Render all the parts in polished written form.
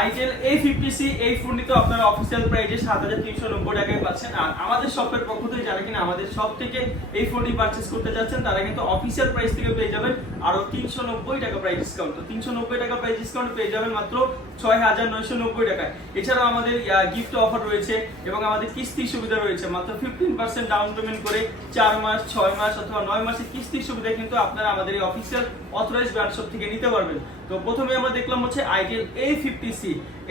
Itel A50C এই ফোনটি তো আপনারা অফিসিয়াল প্রাইসে 7390 টাকায় পাচ্ছেন। আর আমাদের শপের পক্ষ থেকে যারা কিনা আমাদের শপ থেকে এই ফোনটি পারচেজ করতে যাচ্ছেন তারা কিন্তু অফিসিয়াল প্রাইস থেকে পেয়ে যাবেন আরো 390 টাকা প্রাইস ডিসকাউন্ট। তো 390 টাকা প্রাইস ডিসকাউন্ট পেয়ে যাবেন মাত্র 6990 টাকায়। এছাড়াও আমাদের গিফট অফার রয়েছে এবং আমাদের কিস্তি সুবিধা রয়েছে। মাত্র 15% ডাউন পেমেন্ট করে 4 মাস 6 মাস অথবা 9 মাসের কিস্তির সুবিধা কিন্তু আপনারা আমাদের এই অফিসিয়াল অথরাইজড ব্র্যান্ড শপ থেকে নিতে পারবেন। তো প্রথমে আমরা দেখলাম হচ্ছে আইটেল A50C,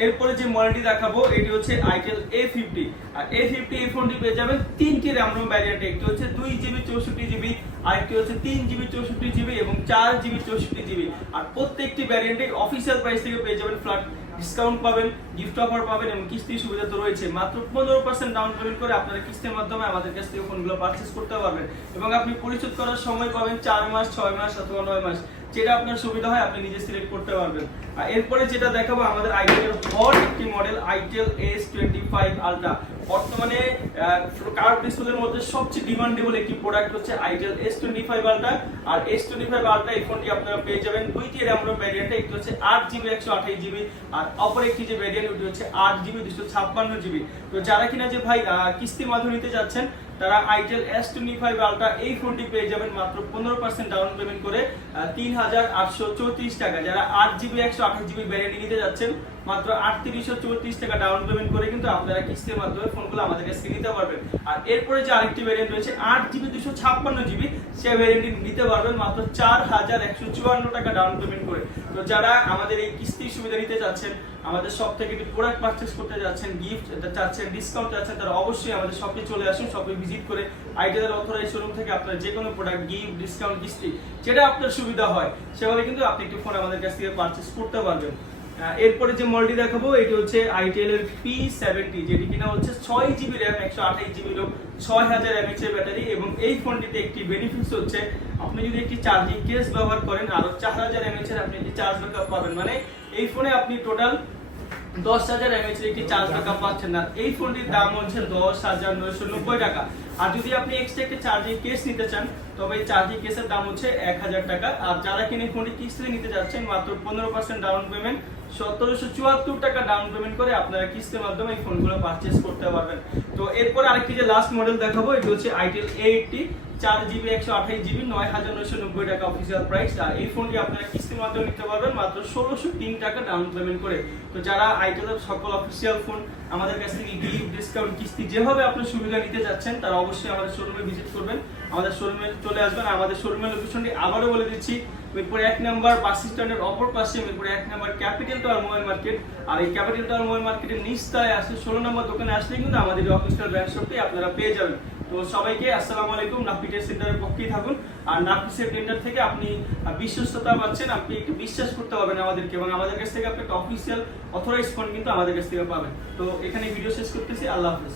এরপরে যে মডেলটি দেখাবো এটি হচ্ছে আইটেল A50। আর A50 এই ফোনটি পেয়ে যাবেন তিনটি RAM ROM ভ্যারিয়েন্টে, একটি হচ্ছে 2GB 64GB, আরেকটি হচ্ছে 3GB 64GB এবং 4GB 64GB। আর প্রত্যেকটি ভ্যারিয়েন্টে অফিসিয়াল প্রাইস থেকে পেয়ে যাবেন ফ্ল্যাট ডিসকাউন্ট পাবেন, গিফট অফার পাবেন এবং কিস্তির সুবিধা তো রয়েছে। মাত্র 15% ডাউন পেমেন্ট করে আপনারা কিস্তির মাধ্যমে আমাদের কাছ থেকে ফোনগুলো পারচেজ করতে পারবেন এবং আপনি পরিশোধ করার সময় পাবেন 4 মাস 6 মাস অথবা 9 মাস, যেটা আপনার সুবিধা হয় আপনি নিজে সিলেক্ট করতে পারবেন। আর এরপরে যেটা দেখাবো আমাদের আইটেলের হট একটি মডেল আইটেল S25 আলট্রা। বর্তমানে কার্ভ ডিসপ্লের মধ্যে সবচেয়ে ডিমান্ডেবল একটি প্রোডাক্ট হচ্ছে আইটেল S25 আলট্রা। আর S25 আলট্রা এই ফোনটি আপনারা পেয়ে যাবেন দুইটি RAM ROM ভ্যারিয়েন্টে, একটি হচ্ছে 8GB 128GB আর অপর একটি যে ভ্যারিয়েন্ট ওটি হচ্ছে 8GB 256GB। তো যারা কিনা যে ভাই কিস্তির মাধ্যমে নিতে যাচ্ছেন তারা আইটেল S25 আলট্রা এই ফোনটি পেয়ে যাবেন মাত্র 15% ডাউন পেমেন্ট করে 3834 টাকা। যারা 8GB 128GB ভ্যারিয়েন্ট নিতে যাচ্ছেন মাত্র 3834 টাকা ডাউন পেমেন্ট করে কিন্তু আপনারা কিস্তির মাধ্যমে ফোনগুলো আমাদের কাছে নিতে পারবেন। আর এরপরে যে আরেকটি ভ্যারিয়েন্ট রয়েছে 8GB 256GB, সেই ভ্যারিয়েন্টটি নিতে পারবেন মাত্র 4154 টাকা ডাউন পেমেন্ট করে। তো যারা আমাদের এই কিস্তির সুবিধা নিতে যাচ্ছেন, আমাদের শপ থেকে একটি প্রোডাক্ট পারচেজ করতে যাচ্ছেন, গিফট চাচ্ছেন, ডিসকাউন্ট চাচ্ছেন, তারা অবশ্যই আমাদের শপে চলে আসুন। শপে ভিজিট করে আইটেলের অথরাইজড শোরুম থেকে আপনার যে কোনো প্রোডাক্ট গিফট, ডিসকাউন্ট, কিস্তি যেটা আপনার সুবিধা হয় সেভাবে কিন্তু আপনি একটি ফোন আমাদের কাছ থেকে পারচেজ করতে পারবেন। এরপরে যে মডেলটি দেখাবো এটি হচ্ছে আইটেল এর P70, যেটি কিনা হচ্ছে 6GB RAM 128GB ROM 6000 mAh এর ব্যাটারি। এবং এই ফোনটিতে একটি বেনিফিটস হচ্ছে আপনি যদি একটি চার্জিং কেস ব্যবহার করেন আরো 4000 mAh এর আপনি একটি চার্জ ব্যাকআপ পাবেন। মানে এই ফোনে আপনি টোটাল 10000 mAh এর একটি চার্জ ব্যাকআপ পাচ্ছেন। না, এই ফোনটির দাম হচ্ছে 10,990 টাকা। আর যদি আপনি এক্সট্রা একটা চার্জিং কেস নিতে চান তবে এই চার্জিং কেসের দাম হচ্ছে 1000 টাকা। আর যারা কিনে ফোনটি কিস্তিতে নিতে যাচ্ছেন মাত্র 15% ডাউন পেমেন্ট 1774 টাকা ডাউন পেমেন্ট করে আপনারা কিস্তির মাধ্যমে এই ফোনগুলো পারচেজ করতে পারবেন। তো এরপর আরেকটি যে লাস্ট মডেল দেখাবো এটি হচ্ছে আইটেল A80, 4GB 128GB 9990 টাকা অফিসিয়াল প্রাইস। আর এই ফোনটি আপনারা কিস্তির মাধ্যমে নিতে পারবেন মাত্র 1603 টাকা ডাউন পেমেন্ট করে। তো যারা আইটেলের সকল অফিসিয়াল ফোন আমাদের কাছ থেকে গিফট, ডিসকাউন্ট, কিস্তি যেভাবে আপনার সুবিধা নিতে যাচ্ছেন তারা অবশ্যই আমাদের শোরুমে ভিজিট করবেন, আমাদের শোরুমে চলে আসবেন। আমাদের শোরুমের লোকেশনটি আবারও বলে দিচ্ছি, মিরপুর 1 নম্বর বাস স্ট্যান্ডের অপর পাশে মিরপুর 1 নম্বর ক্যাপিটাল টাওয়ার মোবাইল মার্কেট। আর এই ক্যাপিটাল টাওয়ার মোবাইল মার্কেটের নিচতলায় আসলে 16 নম্বর দোকানে আসলে কিন্তু আমাদের অফিসিয়াল ব্র্যান্ড শপটি আপনারা পেয়ে যাবেন। তো সবাইকে আসসালামু আলাইকুম। নাফিটের সেন্টারের পক্ষেই থাকুন। আর নাফিসের সেন্টার থেকে আপনি বিশ্বস্ততা পাচ্ছেন, আপনি একটু বিশ্বাস করতে পারবেন আমাদেরকে এবং আমাদের কাছ থেকে আপনি একটা অফিসিয়াল অথরাইজড ফোন কিন্তু আমাদের কাছ থেকে পাবেন। তো এখানে ভিডিও শেষ করতেছি। আল্লাহ হাফেজ।